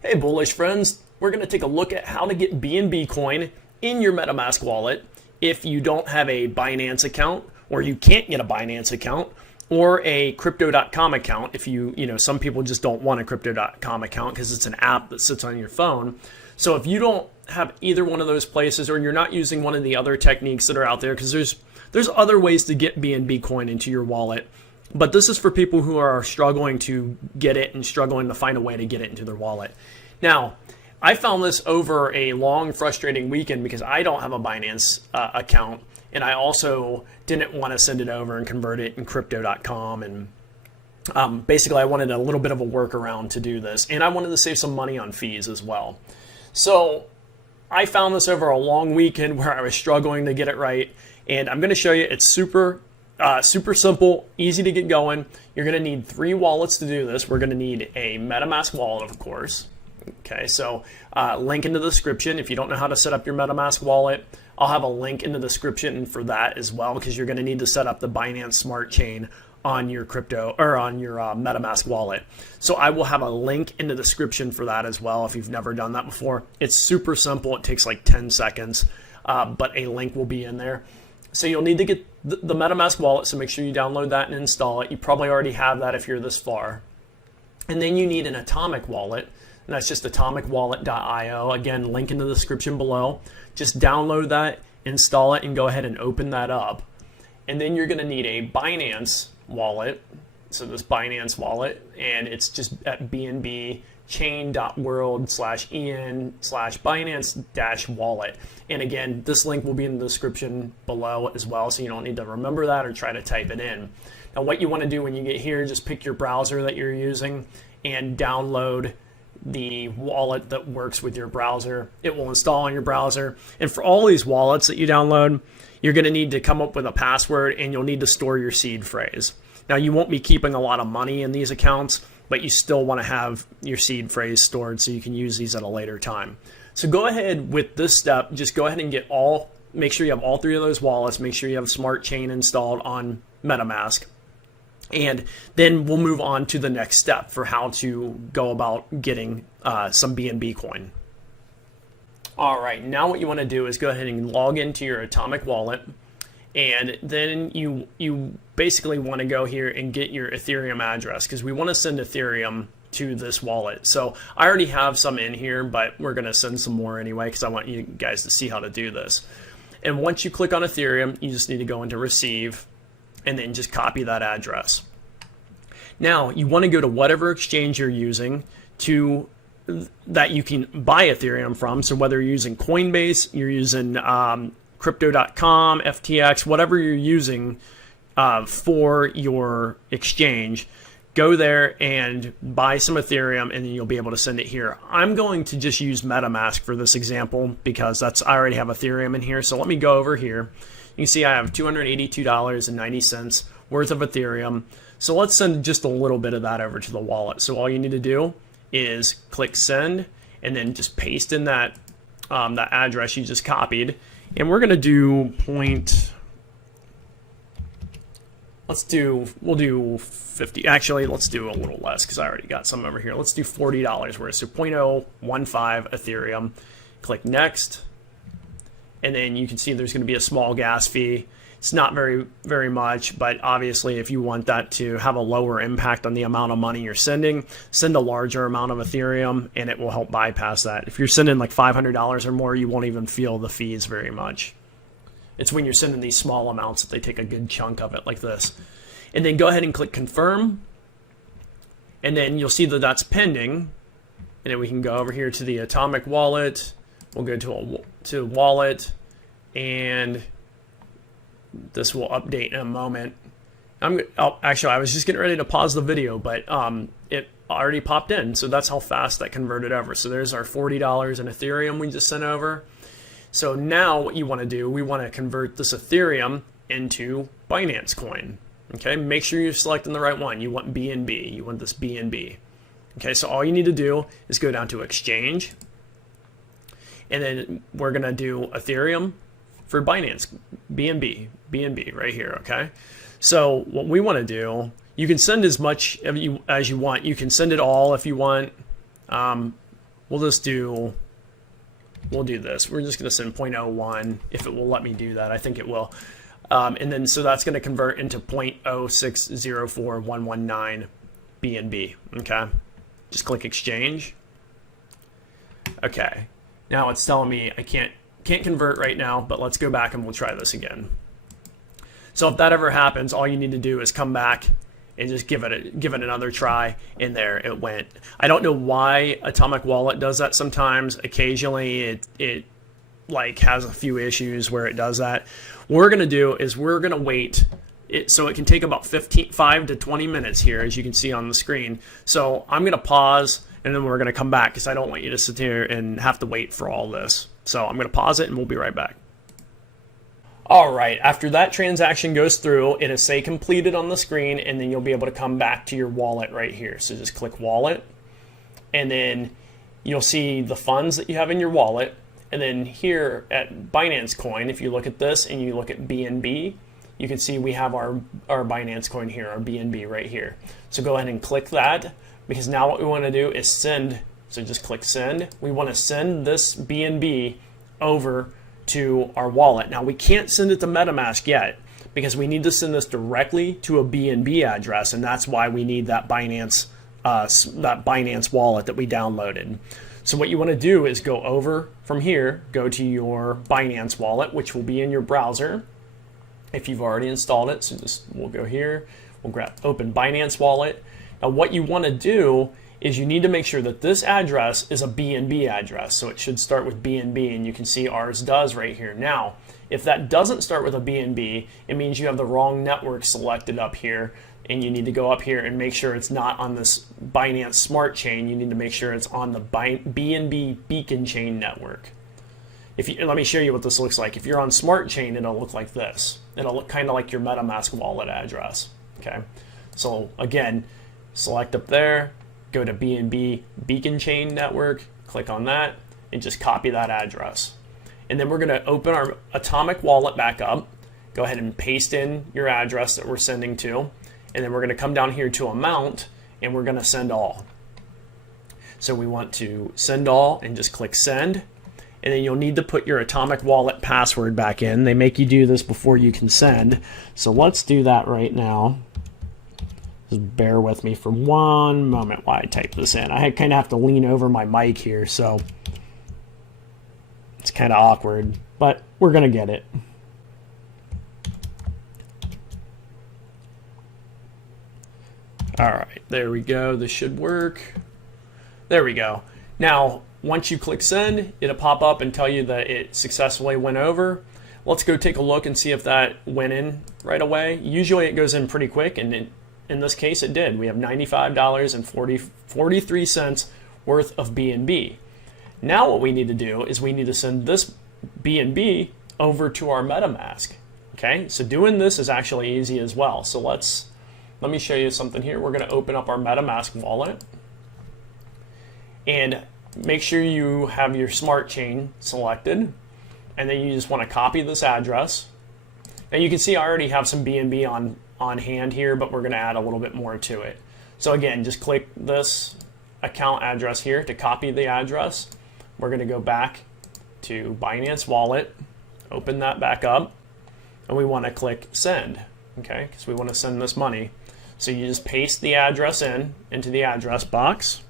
Hey bullish friends, we're going to take a look at how to get BNB Coin in your Metamask wallet if you don't have a Binance account, or you can't get a Binance account, or a Crypto.com account. If some people just don't want a Crypto.com account because it's an app that sits on your phone. So if you don't have either one of those places, or you're not using one of the other techniques that are out there, because there's other ways to get BNB Coin into your wallet. But this is for people who are struggling to get it and struggling to find a way to get it into their wallet. Now, I found this over a long, frustrating weekend because I don't have a Binance account, and I also didn't want to send it over and convert it in Crypto.com. And basically, I wanted a little bit of a workaround to do this, and I wanted to save some money on fees as well. So I found this over a long weekend where I was struggling to get it right, and I'm going to show you. It's super simple, easy to get going. You're going to need 3 wallets to do this. We're going to need a Metamask wallet, of course. Okay, so link in the description. If you don't know how to set up your Metamask wallet, I'll have a link in the description for that as well, because you're going to need to set up the Binance Smart Chain on your crypto or on your Metamask wallet. So I will have a link in the description for that as well if you've never done that before. It's super simple. It takes like 10 seconds, but a link will be in there. So you'll need to get the MetaMask wallet, so make sure you download that and install it. You probably already have that if you're this far. And then you need an Atomic wallet, and that's just atomicwallet.io. Again, link in the description below. Just download that, install it, and go ahead and open that up. And then you're going to need a Binance wallet. So this Binance wallet, and it's just at BNB chain.world/en/Binance-wallet. And again, this link will be in the description below as well, so you don't need to remember that or try to type it in. Now, what you want to do when you get here, just pick your browser that you're using and download the wallet that works with your browser. It will install on your browser. And for all these wallets that you download, you're going to need to come up with a password, and you'll need to store your seed phrase. Now, you won't be keeping a lot of money in these accounts, but you still want to have your seed phrase stored so you can use these at a later time. So go ahead with this step. Just go ahead and make sure you have all 3 of those wallets. Make sure you have Smart Chain installed on MetaMask. And then we'll move on to the next step for how to go about getting some BNB coin. All right, now what you want to do is go ahead and log into your Atomic wallet. And then you basically want to go here and get your Ethereum address, because we want to send Ethereum to this wallet. So I already have some in here, but we're going to send some more anyway, because I want you guys to see how to do this. And once you click on Ethereum, you just need to go into receive and then just copy that address. Now you want to go to whatever exchange you're using that you can buy Ethereum from. So whether you're using Coinbase, you're using Crypto.com, FTX, whatever you're using for your exchange, go there and buy some Ethereum, and then you'll be able to send it here. I'm going to just use MetaMask for this example because I already have Ethereum in here. So let me go over here. You can see I have $282.90 worth of Ethereum. So let's send just a little bit of that over to the wallet. So all you need to do is click send, and then just paste in that address you just copied. And we're going to do we'll do 50. Actually, let's do a little less because I already got some over here. Let's do $40 worth. So 0.015 Ethereum. Click next. And then you can see there's going to be a small gas fee. It's not very, very much, but obviously if you want that to have a lower impact on the amount of money you're sending, send a larger amount of Ethereum, and it will help bypass that. If you're sending like $500 or more, you won't even feel the fees very much. It's when you're sending these small amounts that they take a good chunk of it like this. And then go ahead and click confirm, and then you'll see that that's pending. And then we can go over here to the Atomic wallet. We'll go to wallet, and this will update in a moment. Actually, I was just getting ready to pause the video, but it already popped in. So that's how fast that converted over. So there's our $40 in Ethereum we just sent over. So now what you want to do, we want to convert this Ethereum into Binance Coin. Okay, make sure you're selecting the right one. You want BNB. You want this BNB. Okay, so all you need to do is go down to exchange, and then we're going to do Ethereum for Binance, BNB right here, okay? So what we want to do, you can send as much as you want. You can send it all if you want. we'll do this. We're just going to send 0.01 if it will let me do that. I think it will. And then so that's going to convert into 0.0604119 BNB. Okay. Just click exchange. Okay. Now it's telling me I can't convert right now, but let's go back and we'll try this again. So if that ever happens, all you need to do is come back and just give it another try, and there it went. I don't know why Atomic Wallet does that sometimes. Occasionally it like has a few issues where it does that. What we're gonna do is we're gonna wait so it can take about 5 to 20 minutes here, as you can see on the screen. So I'm gonna pause and then we're gonna come back because I don't want you to sit here and have to wait for all this. So I'm gonna pause it and we'll be right back. All right, after that transaction goes through, it'll say completed on the screen, and then you'll be able to come back to your wallet right here. So just click wallet, and then you'll see the funds that you have in your wallet. And then here at Binance Coin, if you look at this and you look at BNB, you can see we have our Binance Coin here, our BNB right here. So go ahead and click that, because now what we want to do is send. So just click send. We want to send this BNB over to our wallet. Now we can't send it to Metamask yet because we need to send this directly to a BNB address, and that's why we need that Binance wallet that we downloaded. So what you want to do is go over from here, go to your Binance wallet, which will be in your browser if you've already installed it. So we'll go here, we'll open Binance wallet. Now what you want to do is you need to make sure that this address is a BNB address. So it should start with BNB, and you can see ours does right here. Now, if that doesn't start with a BNB, it means you have the wrong network selected up here, and you need to go up here and make sure it's not on this Binance Smart Chain. You need to make sure it's on the BNB Beacon Chain network. Let me show you what this looks like. If you're on Smart Chain, it'll look like this. It'll look kind of like your Metamask wallet address. Okay, so again, select up there, go to BNB Beacon Chain Network, click on that, and just copy that address. And then we're going to open our Atomic Wallet back up, go ahead and paste in your address that we're sending to, and then we're going to come down here to amount, and we're going to send all. So we want to send all and just click send, and then you'll need to put your Atomic Wallet password back in. They make you do this before you can send. So let's do that right now. Just bear with me for one moment while I type this in. I kind of have to lean over my mic here, so it's kind of awkward, but we're going to get it. All right, there we go. This should work. There we go. Now, once you click send, it'll pop up and tell you that it successfully went over. Let's go take a look and see if that went in right away. Usually it goes in pretty quick, and in this case, it did. We have $95.43 worth of BNB. Now what we need to do is we need to send this BNB over to our MetaMask. Okay, so doing this is actually easy as well. So let me show you something here. We're going to open up our MetaMask wallet, and make sure you have your Smart Chain selected, and then you just want to copy this address. Now you can see I already have some BNB on hand here, but we're going to add a little bit more to it. So again, just click this account address here to copy the address. We're going to go back to Binance Wallet, open that back up, and we want to click send, okay, because we want to send this money. So you just paste the address into the address box.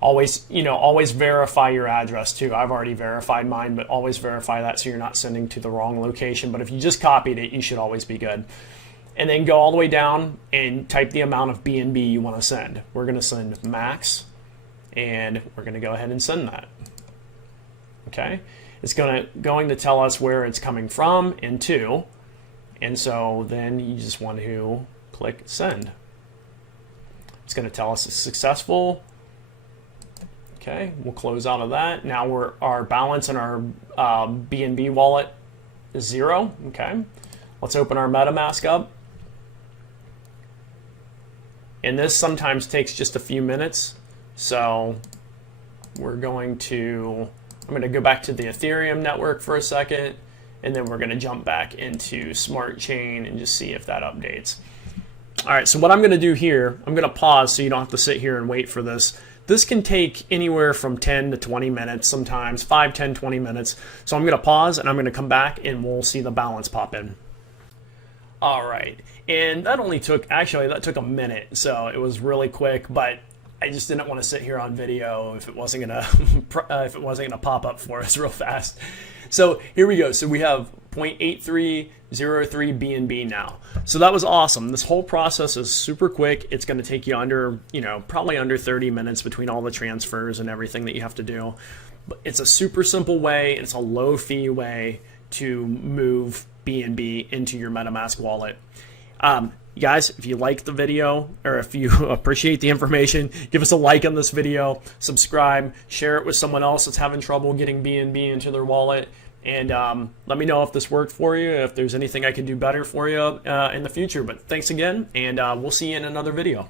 Always verify your address too. I've already verified mine, but always verify that so you're not sending to the wrong location. But if you just copied it, you should always be good. And then go all the way down and type the amount of BNB you want to send. We're going to send max, and we're going to go ahead and send that. Okay, it's going to tell us where it's coming from and to, and so then you just want to click send. It's going to tell us it's successful. Okay, we'll close out of that. Now our balance in our BNB wallet is 0. Okay, let's open our MetaMask up. And this sometimes takes just a few minutes. So I'm going to go back to the Ethereum network for a second, and then we're going to jump back into Smart Chain and just see if that updates. All right, so what I'm going to do here, I'm going to pause so you don't have to sit here and wait for this This can take anywhere from 10 to 20 minutes, sometimes 5, 10, 20 minutes. So I'm going to pause and I'm going to come back and we'll see the balance pop in. All right, and that only took, actually that took a minute, so it was really quick, but I just didn't want to sit here on video if it wasn't gonna pop up for us real fast. So here we go. So we have 0.8303 BNB now. So that was awesome. This whole process is super quick. It's going to take you under, probably under 30 minutes between all the transfers and everything that you have to do. But it's a super simple way. It's a low fee way to move BNB into your MetaMask wallet. You guys, if you like the video or if you appreciate the information, give us a like on this video, subscribe, share it with someone else that's having trouble getting BNB into their wallet, and let me know if this worked for you, if there's anything I can do better for you in the future. But thanks again, and we'll see you in another video.